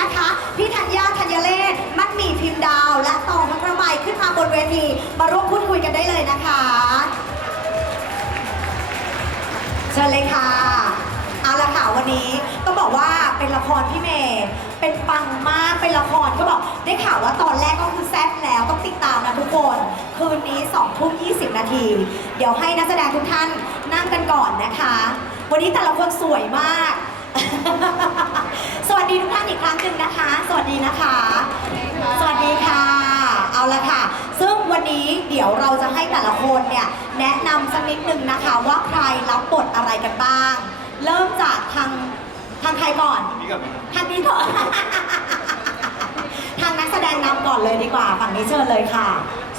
นะคะ พี่ธัญญาธัญเลศมัดหมี่พิมพ์ดาว และตองพักระไมขึ้นมาบนเวที มาร่วมพูดคุยกันได้เลยนะคะเชิญเลยค่ะเอาละค่ะวันนี้ต้องบอกว่าเป็นละครพี่เมย์เป็นปังมากเป็นละครก็บอกได้ข่าวว่าตอนแรกก็คือแซ่บแล้วต้องติดตามนะทุกคน คืนนี้2องทุ่มยีนาที เดี๋ยวให้นักแสดงทุกท่านนั่งกันก่อนนะคะ วันนี้แต่ละคนสวยมาก สวัสดีทุกท่านอีกครั้งหนึ่งนะคะ สวัสดีนะคะ สวัสดีค่ะ เอาละค่ะ ซึ่งวันนี้เดี๋ยวเราจะให้แต่ละคนเนี่ยแนะนำสักนิดนึงนะคะว่าใครรับบทอะไรกันบ้าง เริ่มจากทางทางใครก่อน นี่กับทางนี้ก่อน ทางนักแสดงนำก่อนเลยดีกว่า ฝั่งนี้เชิญเลยค่ะ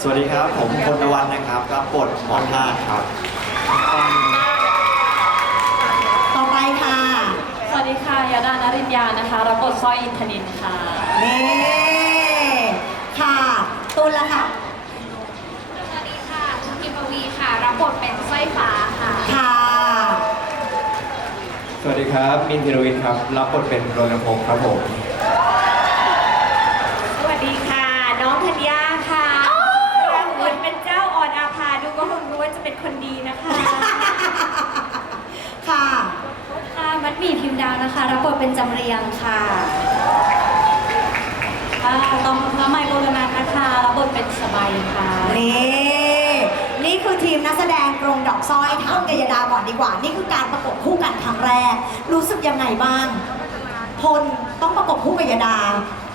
สวัสดีครับ ผมพลนวัฒน์นะครับ รับบทหมอท่าสครับ ต่อไปค่ะ สวัส ดีค่ะ ยาดานรินยานะคะรับบทสร้อยอินทนินค่ะ นี่ค่ะตูนละคะสวัสดีค่ะชุกิปวีค่ะ รับบทเป็นสร้อยฟ้าค่ะ ค่ะ สวัสดีครับ มินทิรวิทย์ครับ รับบทเป็นโรนพงศ์ครับผมสวัสดีค่ะ น้องธัญญาค่ะรับบทเป็นเจ้าออนอาภาดูก็คงรู้ว่าจะเป็นคนดีนะคะค่ะค่ะมัด หมี่พิมพ์ดาวนะคะ รับบทเป็นจำเรียงค่ะค่ะตองพระไมโกรนันนะคะรับบทเป็นสบายค่ะ นี่ นี่คือทีมนักแสดงกรงดอกสร้อยถามกยดาก่อนดีกว่า นี่คือการประกบคู่กันครั้งแรก รู้สึกยังไงบ้าง พลต้องประกบคู่กบยดา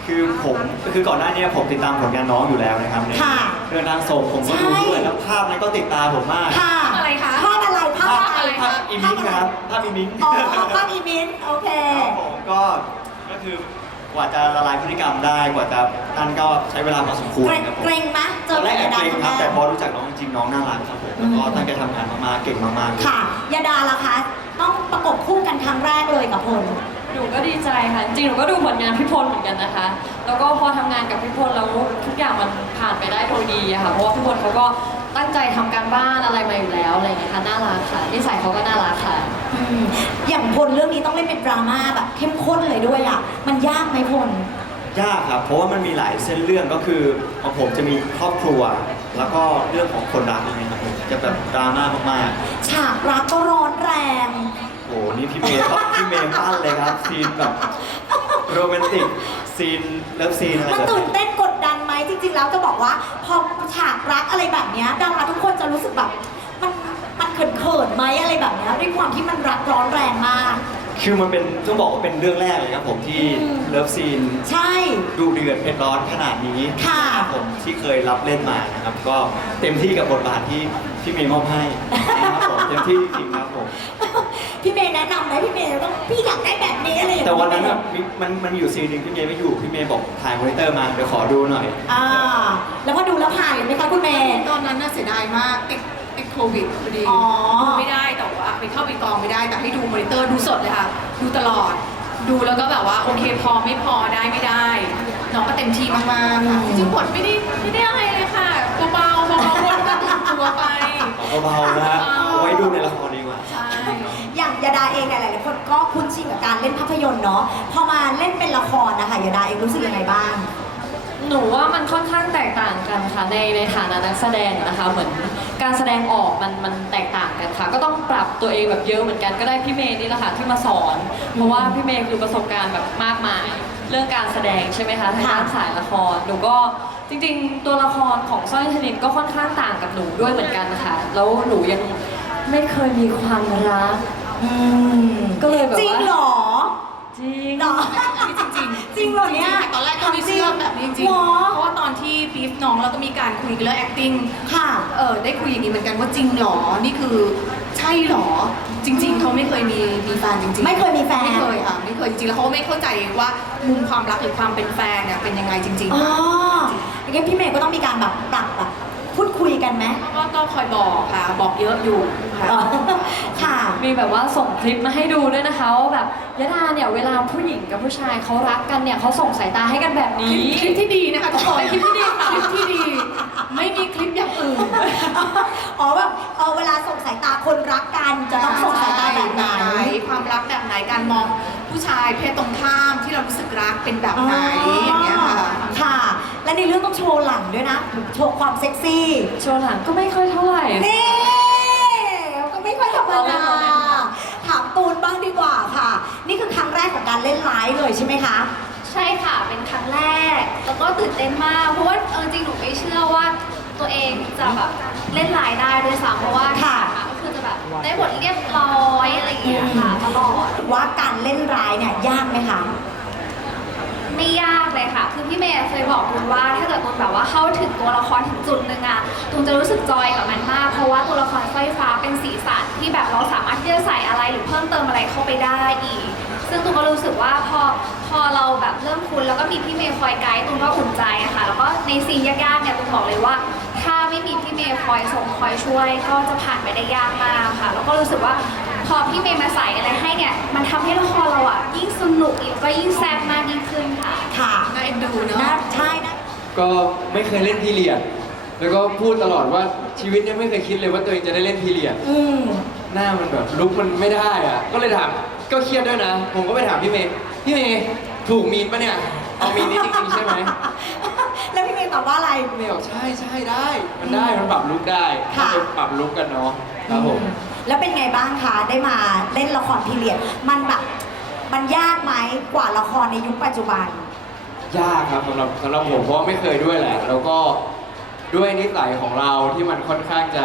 คือผมคือก่อนหน้านี้ผมติดตามผลงานน้องอยู่แล้วนะครับในค่ะเรื่องทางส่งผมก็ดูใช่ด้วยแล้วภาพนั้นก็ติดตาผมมาก ค่ะอะไรคะภาพอะไรภาพอะไรภาพอีมิงนะครับภาพอีมิงอ๋อภาพอีมินโอเค ครับผมก็ก็คือกว่าจะละลายพฤติกรรมได้กว่าจะนั่นก็ใช้เวลาพอสมควรเกรงครับผมเกรงไหมเจตออนแรกกแอยบดาเกรงครั้งครับแรแต่กพอรู้จักน้องจริงๆน้องน่ารักครับผมแล้วก็อืมตั้งใจทำงานมากๆเก่งมากๆ ค่ะยาดาล่ะคะ ต้องประกบคู่กันครั้งแรกเลยกับพล หนูก็ดีใจค่ะ จริงๆหนูก็ดูผลงานพี่พลเหมือนกันนะคะ แล้วก็พอทำงานกับพี่พลแล้วทุกอย่างมันผ่านไปได้โดยดีอะค่ะ เพราะว่าพี่พลเขาก็ ตั้งใจทำการบ้านอะไรมาอยู่แล้วอะไรอย่างเงี้ยค่ะน่ารักค่ะนิสัยเขาก็น่ารักค่ะ อืมอย่างพลเรื่องนี้ต้องเล่นเป็นดราม่าแบบเข้มข้นเลยด้วยอะ มันยากไหมพล ยากครับ เพราะว่ามันมีหลายเส้นเรื่องก็คือของผมจะมีครอบครัว แล้วก็เรื่องของคนรักนะครับผมจะแบบดราม่ามากฉากรักก็ร้อนแรง ๆโอ้โหนี่พี่เมย์ก็พี่เมย์ปั้นเลยครับซีนแบบโรแมนติกซีนเลิฟซีนอะไรมันแบบตื่นนี้เต้นกดดันไหม จริง ๆ แล้วจะบอกว่าพอฉากรักอะไรแบบเนี้ยดาราทุกคนจะรู้สึกแบบ มันมันเขินๆไหมอะไรแบบเนี้ยด้วยความที่มันรักร้อนแรงมาก คือมันเป็นต้องบอกว่าเป็นเรื่องแรกเลยครับผมที่อืม เลิฟซีนใช่ ดูเดือดเผ็ดร้อนขนาดนี้ค่ะรับผมที่เคยรับเล่นมานะครับก็เต็มที่กับบทบาทที่พี่เมย์มอบให้นะครับผมเต็มที่จริงๆครับผม พี่เมย์แนะนำไหมพี่เมย์ต้องพี่อยากได้แบบนี้อะไรอย่างแต่เงี้ยวันนั้นอะมีมันมันมีอยู่ซีนหนึ่งพี่เมย์ไม่อยู่พี่เมย์บอกถ่ายมอนิเตอร์มาเดี๋ยวขอดูหน่อย อ่า แล้วพอดูแล้วผ่านเลยไหมคะคุณเมย์ ตอนนั้นน่าเสียดายมากติดติดโควิดพอดีอ๋อ ดูไม่ได้แต่ว่าไปเข้าไปกองไม่ได้แต่ให้ดูมอนิเตอร์ดูสดเลยค่ะ ดูตลอด ดูแล้วก็แบบว่าโอเคพอไม่พอได้ไม่ได้ น้องก็เต็มที่มากๆค่ะจริงๆบทไม่ได้ไม่ได้อะไรเลยค่ะเบาๆเบาๆวนก็ตื่นตัวไปเอาเบาๆนะฮะเอาไว้ดูในละครดีกว่า ใช่ อย่างยาดาเองเนี่ยหลายๆคนก็คุ้นชินกับการเล่นภาพยนตร์เนาะ พอมาเล่นเป็นละครนะคะยาดาเองรู้สึกยังไงบ้าง หนูว่ามันค่อนข้างแตกต่างกันค่ะในในฐานะนักแสดงนะคะเหมือนการแสดงออกมันมันแตกต่างกันค่ะ ก็ต้องปรับตัวเองแบบเยอะเหมือนกันก็ได้พี่เมย์นี่แหละค่ะที่มาสอน เพราะว่าพี่เมย์คือประสบการณ์แบบมากมาย เรื่องการแสดงใช่ไหมคะทางด้านสายละครหนูก็จริงๆ ตัวละครของสร้อยธนินก็ค่อนข้างต่างกับหนูด้วยเหมือนกันค่ะแล้วหนูยัง ไม่เคยมีความรัก อืมก็เลยแบบว่าจริงเหรอจริง เหรอ จริงๆจริงๆจริงเหรอเนี่ยตอนแรกก็ไม่เชื่อแบบนี้จริงเหรอๆเพราะว่าตอนที่บีฟน้องแล้วก็มีการคุยกันเรื่อง acting ค่ะ เออได้คุยอย่างนี้เหมือนกันว่าจริงเหรอ นี่คือใช่เหรอ จริง ๆเขาไม่เคยมีมีแฟนจริงๆไม่เคยมีแฟน ไม่เคยค่ะไม่เคยจริงๆแล้วเขาก็ไม่เข้าใจว่ามุมความรักหรือความเป็นแฟนเนี่ยเป็นยังไงจริง อ๋ออย่างนี้พี่เมย์ก็ต้องมีการแบบปรับแบบ พูดคุยกันไหมๆก็ก็คอยบอกค่ะ บอกเยอะอยู่ค่ะ อ๋อค่ะ มีแบบว่าส่งคลิปมาให้ดูด้วยนะคะว่าแบบยะดาเนี่ยเวลาผู้หญิงกับผู้ชายเขารักกันเนี่ยเขาส่งสายตาให้กันแบบนี้คลิปที่ดีนะคะทุกคนคลิปที่ดีค่ะคลิปที่ดี ไม่มีคลิปอย่างอื่น อ๋อแบบเออเวลาส่งสายตาคนรักกันจะต้องส่งสายตาแบบไหนความรักแบบไหนการมอง ผู้ชายเพศตรงข้ามที่เรารู้สึกรักเป็นแบบไหนอย่างเงี้ยค่ะ ค่ะ และในเรื่องต้องโชว์หลังด้วยนะ โชว์ความเซ็กซี่โชว์หลังก็ไม่ค่อยเท่าไหร่ นี่ก็ไม่ค่อยธรรมดาถามตูนบ้างดีกว่าค่ะ นี่คือครั้งแรกของการเล่นไลฟ์เลยใช่ไหมคะ ใช่ค่ะ เป็นครั้งแรก แล้วก็ตื่นเต้นมาก เพราะว่าเออจริงหนูไม่เชื่อว่าตัวเองจะแบบเล่นไลน์ได้ด้วยซ้ำเพราะว่าค่ะก็คือจะแบบ ได้บทเรียบร้อยอะไรอย่างเงี้ยค่ะตลอด ว่าการเล่นร้ายเนี่ยยากไหมคะ ไม่ยากเลยค่ะ คือพี่เมย์เคยบอกตูนว่า ถ้าเกิดตูนแบบว่าเข้าถึงตัวละครถึงจุดหนึ่งอะตูนจะรู้สึกจอยกับมันมาก เพราะว่าตัวละครสร้อยฟ้าเป็นสีสันที่แบบเราสามารถที่จะใส่อะไรหรือเพิ่มเติมอะไรเข้าไปได้อีก ซึ่งตูนก็รู้สึกว่าพอพอเราแบบเริ่มคุ้นแล้วก็มีพี่เมย์คอยไกด์ตูนก็อุ่นใจอะค่ะ แล้วก็ในซีนยากๆเนี่ยตูนบอกเลยว่า ถ้าไม่มีพี่เมย์คอยส่งคอยช่วย ก็จะผ่านไปได้ยากมากค่ะ แล้วก็รู้สึกว่าพอพี่เมย์มาใส่อะไรให้เนี่ย มันทำให้ละครเราอะยิ่งสนุกอีกก็ยิ่งแซ่บมากยิ่งขึ้นค่ะ ค่ะน่าเอ็นดูเนน่าอะใช่นะ ก็ไม่เคยเล่นพีเรียดแล้วก็พูดตลอดว่าชีวิตเนี่ยไม่เคยคิดเลยว่าตัวเองจะได้เล่นพีเรียดอืมหน้ามันแบบลุกมันไม่ได้อะก็เลยถามก็เครียดด้วยนะ ผมก็ไปถามพี่เมย์พี่เมย์ถูกมีนปะเนี่ย เอามีนนี้จริงๆใช่ไหม แล้วพี่เมย์ตอบว่าอะไร พี่เมย์บอกใช่ใช่ได้ มันได้มันปรับลุกได้ค่ะก็ไปปรับลุกกันเนาะครับผม แล้วเป็นไงบ้างคะ ได้มาเล่นละครพีเรียด มันแบบมันยากไหมกว่าละครในยุคปัจจุบัน ยากครับสำหรับสำหรับผมเพราะว่าไม่เคยด้วยแหละ แล้วก็ด้วยนิสัยของเราที่มันค่อนข้างจะ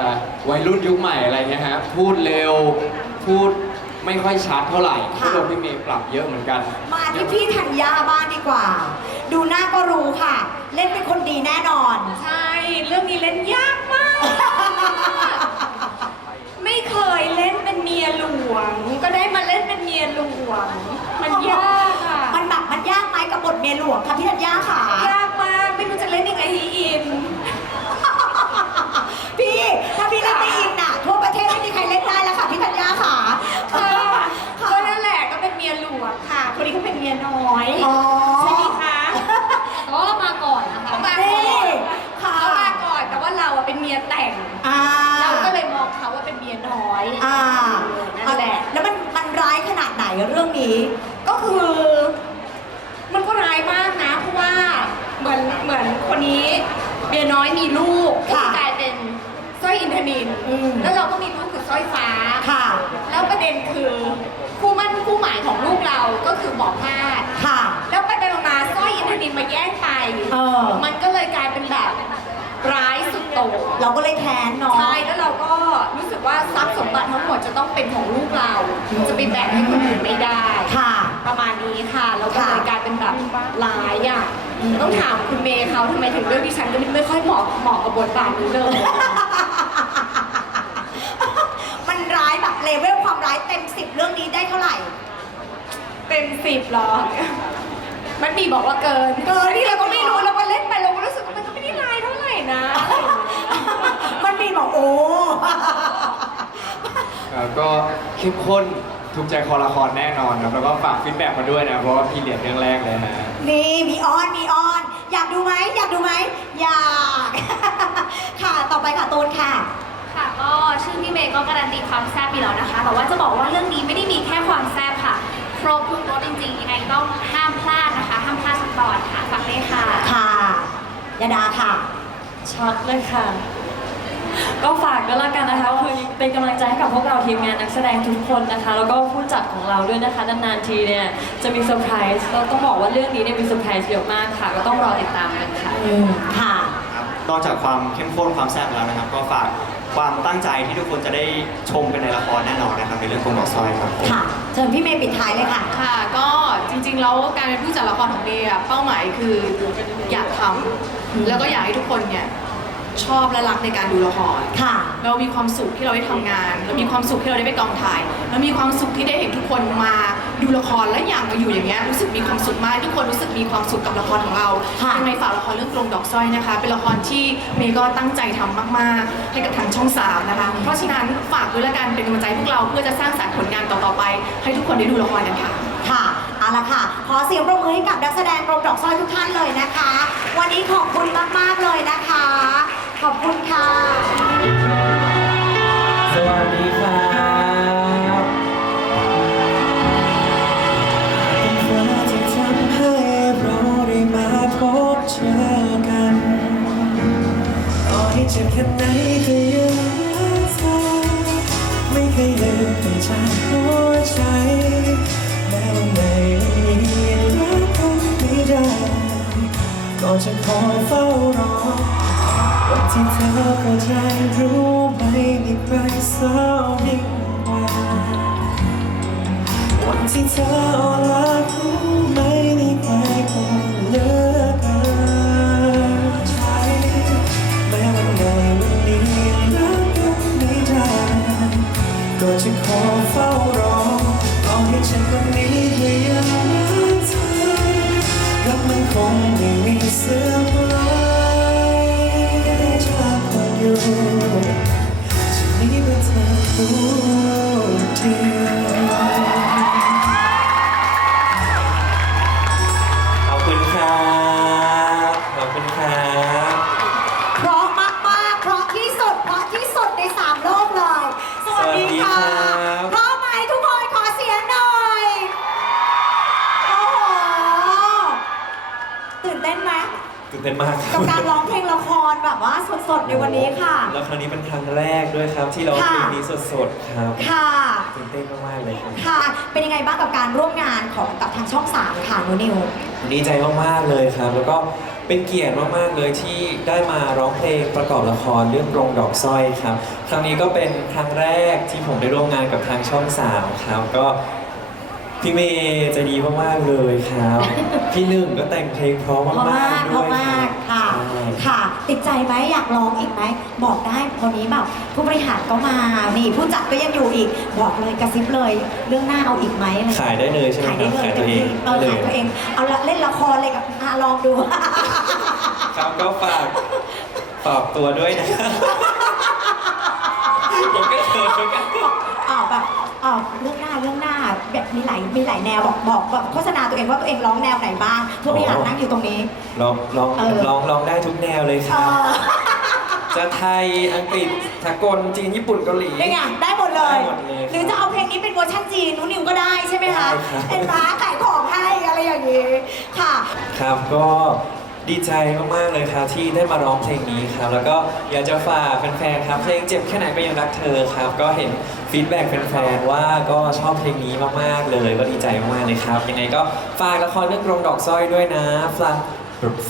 วัยรุ่นยุคใหม่อะไรเงี้ยฮะพูดเร็ว พูดไม่ค่อยชัดเท่าไหร่ค่ะก็โดนพี่เมย์ปรับเยอะเหมือนกัน มาที่พี่ธัญญาบ้างดีกว่า ดูหน้าก็รู้ค่ะ เล่นเป็นคนดีแน่นอน ใช่ เรื่องนี้เล่นยากมาก ไม่เคยเล่นเป็นเมียหลวง ก็ได้มาเล่นเป็นเมียหลวง มันยากอะ มันแบบมันยากไหมกับบทเมียหลวงค่ะพี่ธัญญาค่ะ ยากมาก ไม่รู้จะเล่นยังไงให้อิน พี่ถ้าพี่เล่นไม่อินน่ะ คือคู่มั่นคู่หมายของลูกเราก็คือหมอพาดค่ะ แล้วไปไปมาๆสร้อยอินทนินมาแย่งไป เออ มันก็เลยกลายเป็นแบบร้ายสุดโต่งเราก็เลยแค้นเนาะ ใช่แล้วเราก็รู้สึกว่าทรัพย์สมบัติทั้งหมดจะต้องเป็นของลูกเรา จะไปแบ่งให้คนอื่นไม่ได้ ค่ะ ประมาณนี้ค่ะ แล้วก็ค่ะเลยกลายเป็นแบบร้ายอะ ต้องถามคุณเมย์เขาทำไมถึงเลือกดิฉันก็ไม่ค่อยเหมาะเหมาะกับบทบาทนี้เลย มันร้ายแบบเลเวลความร้ายเต็มสิบเรื่องนี้ ได้เท่าไหร่ เต็มสิบหรอ มันมีบอกว่าเกินเกินนี่เราก็ไม่รู้เราก็เล่นไปเราก็รู้สึกว่ามันก็ไม่ได้ร้ายเท่าไหร่นะ มันมีบอกโอ้ ครับก็เข้มข้นถูกใจคอละครแน่นอนครับแล้วก็ฝากฟีดแบ็กมาด้วยนะ เพราะว่าพีเรียดเรื่องแรกเลยนะนี่มีออนมีออน อยากดูไหมอยากดูไหมอยาก ค่ะต่อไปค่ะตูนค่ะ ค่ะก็ ความแซ่บอยู่แล้วนะคะ แต่ว่าจะบอกว่าเรื่องนี้ไม่ได้มีแค่ความแซ่บค่ะ ครบทุกรสจริงๆ ยังไงต้องห้ามพลาดนะคะ ห้ามพลาดสักตอนค่ะฝากเลยค่ะ ค่ะยาดาค่ะ ช็อตเลยค่ะ ก็ฝากด้วยละกันนะคะคือเป็นกำลังใจให้กับพวกเราทีมงานนักแสดงทุกคนนะคะ แล้วก็ผู้จัดของเราด้วยนะคะ นานๆทีเนี่ยจะมีเซอร์ไพรส์เราต้องบอกว่าเรื่องนี้เนี่ยมีเซอร์ไพรส์เยอะมากค่ะ ก็ต้องรอติดตามกันค่ะ อืมค่ะครับ นอกจากความเข้มข้นความแซ่บแล้วนะครับ ก็ฝากความตั้งใจที่ทุกคนจะได้ชมกันในละครแน่นอนนะครับในเรื่องกงดอกซอยครับผมค่ะเชิญพี่เมย์ปิดท้ายเลยค่ะ ค่ะก็จริงๆแล้วการเป็นผู้จัดละครของเมย์อะเป้าหมายคืออยากทำแล้วก็อยากให้ทุกคนเนี่ยชอบและรักในการดูละคร ค่ะ เรามีความสุขที่เราได้ทำงาน เรามีความสุขที่เราได้ไปกองถ่าย เรามีความสุขที่ได้เห็นทุกคนมา ดูละครและอย่างมาอยู่อย่างเงี้ยรู้สึกมีความสุขมากทุกคนรู้สึกมีความสุขกับละครของเราค่ะยังไงฝากละครเรื่องกรงดอกสร้อยนะคะ เป็นละครที่เมย์ก็ตั้งใจทำมาก ๆ ให้กับทางช่องสามนะคะ เพราะฉะนั้นฝากด้วยละกันเป็นกำลังใจให้พวกเราเพื่อจะสร้างสรรค์ผลงานต่อ ๆ ไป ให้ทุกคนได้ดูละครกันค่ะ ค่ะเอาละค่ะ ขอเสียงปรบมือให้กับนักแสดงกรมดอกสร้อยทุกท่านเลยนะคะ วันนี้ขอบคุณมาก ๆ เลยนะคะ ขอบคุณค่ะ สวัสดีครั จ็บแค่ไหนก็ยังรักเธอไม่เคยลืมไปจากหัวใจแม้ว่าในวันนี้ยังรักคนไม่ได้ก็จะคอยเฝ้ารอวันที่เธอเข้าใจรู้ไม่มีใครเศร้ายิ่งกว่าวันที่เธออ่อนล้ารู้ไม่มี ก็จะขอเฝ้ารอเอาให้ฉันคนนี้ก็ยังเธอรักมันคงไม่มีเสื่อม ครั้งนี้เป็นครั้งแรกด้วยครับ ที่ร้องเพลงนี้สดๆครับค่ะ ตื่นเต้นมากๆเลยครับค่ะ เป็นยังไงบ้างกับการร่วมงานของกับทางช่อง 3 ค่ะนุนิว ดีใจมากๆเลยครับ แล้วก็เป็นเกียรติมากๆเลยที่ได้มาร้องเพลงประกอบละครเรื่องกรงดอกสร้อยครับ ครั้งนี้ก็เป็นครั้งแรกที่ผมได้ร่วมงานกับทางช่องสามครับก็พี่เมย์ใจดีมากๆเลยครับ พี่หนึ่งก็แต่งเพลงเพราะเพราะมามากกๆเพด้ราะวยมากค่ะใช่ ค่ะ ติดใจไหมอยากร้องอีกไหม บอกได้วันนี้แบบผู้บริหารก็มา นี่ผู้จัดก็ยังอยู่อีก บอกเลยกระซิบเลย เรื่องหน้าเอาอีกไหมอะไรองขายได้เลยใช่ไหมขายคได้รับเลยขายตัวเองเออเลขายยตัวเอง เอาละเล่นละครเลยกับอะลองดู ครับก็ฝากฝากตัวด้วยนะผมก็เขินเหมือนกันอ่าแบบอ่าเรื่องหน้า เรื่องหน้าแบบมีหลายมีหลายแนวบอกบอกแบบโฆษณาตัวเองว่าตัวเองร้องแนวไหนบ้างผู้บริหารนั่งอยู่ตรงนี้ ลองลองเออ ลองลองได้ทุกแนวเลยคเอรับ อจะไทยอังกฤษสากลจีนญี่ปุ่นเกาหลีได้ไงได้หมดเลย ได้หมดเลยหรือจะเอาเพลงนี้เป็นเวอร์ชันจีนนุ้นนิวก็ได้ใช่ไหมคะได้ครับ เป็นร้านขายของให้อะไรอย่างนี้ค่ะ ครับก็ ดีใจมากๆเลยครับที่ได้มาร้องเพลงนี้ครับ แล้วก็อยากจะฝากแฟนๆครับ เพลงเจ็บแค่ไหนก็ยังรักเธอครับ ก็เห็นฟีดแบ็กแฟนๆว่าก็ชอบเพลงนี้มากๆเลยก็ดีใจมากๆเลยครับ ยังไงก็ฝากละครเรื่องกรงดอกสร้อยด้วยนะฟัง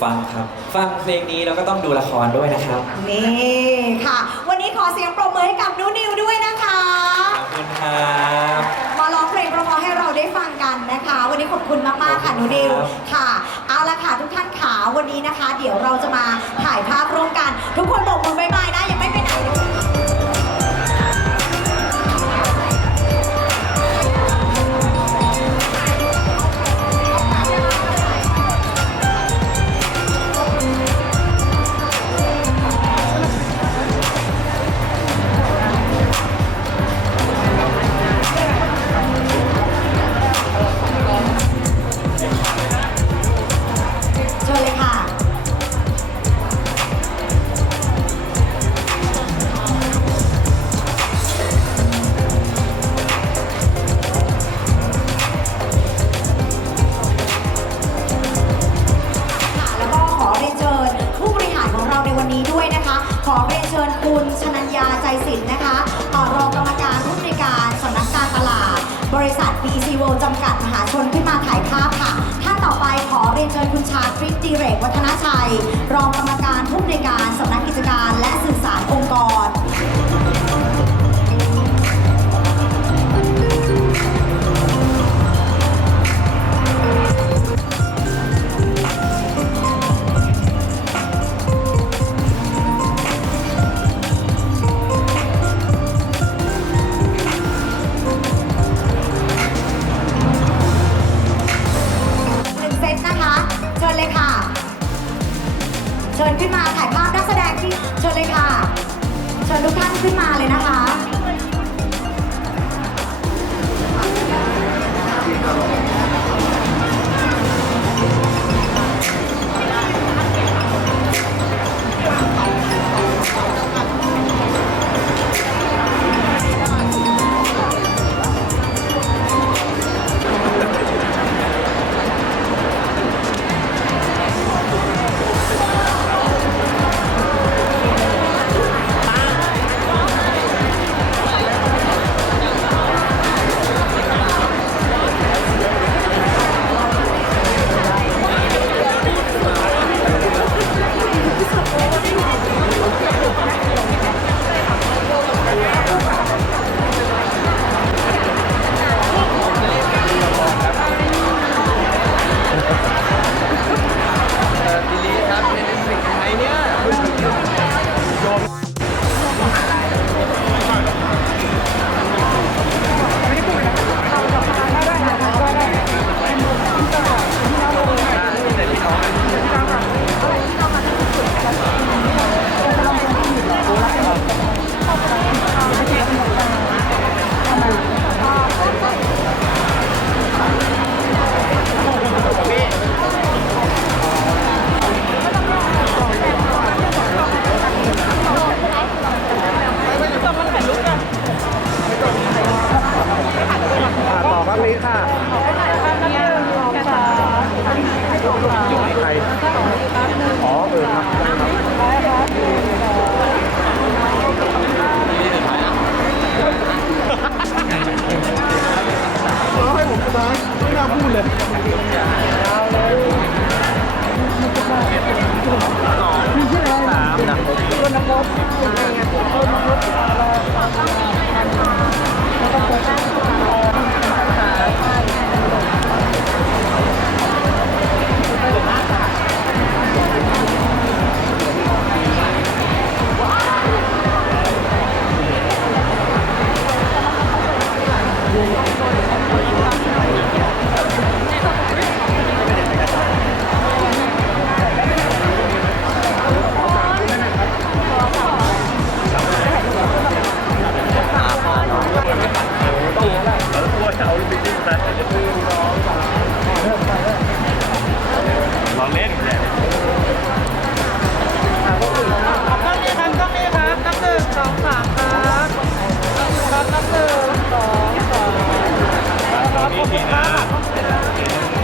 ฟังครับ ฟังเพลงนี้แล้วก็ต้องดูละครด้วยนะครับ นี่ค่ะ วันนี้ขอเสียงปรบมือให้กับนุ้นนิวด้วยนะคะ ขอบคุณครับ ให้เราได้ฟังกันนะคะ วันนี้ขอบคุณมากๆค่ะขอบนุคุณนิวครับค่ะ เอาละค่ะทุกท่านขาวันนี้นะคะ เดี๋ยวเราจะมาถ่ายภาพร่วมกันทุกคน สินนะคะต่อรองกรรมการผู้บริการสำนักการตลาด บริษัท BC World จำกัดมหาชนขึ้นมาถ่ายภาพค่ะ ท่านต่อไปขอเรียนเชิญคุณชาคริสตีเรกวัฒนชัย รองกรรมการผู้บริการสำนักกิจการและสื่อสารองค์กร เชิญขึ้นมาถ่ายภาพนักแสดงที่เชิญเลยค่ะ เชิญทุกท่านขึ้นมาเลยนะคะ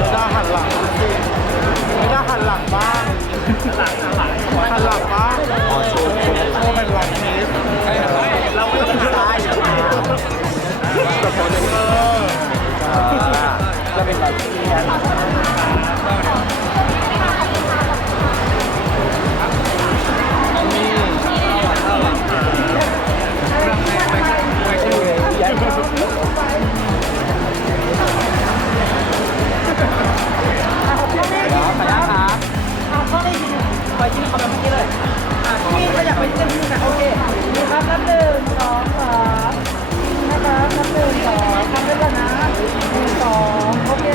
ไม่ได้หันหลังสิไม่ได้หันหลังบ้างหันหลังบ้างโชว์โชว์เป็นหลังนี้เราไม่ต้องตายอย่างนี้เออจะเป็นหลับนี้นะ ยวขอนะครับเอาข้ได้ยินขอชื่อคอมเบเมื่อกี้เลยพี่ก็อยากไปยิงนี่นะโอเคมีครับนับหนึ่งสองสามนะครับนับหนึ่งสองทำได้แล้วนะหนึ่งสองโอเค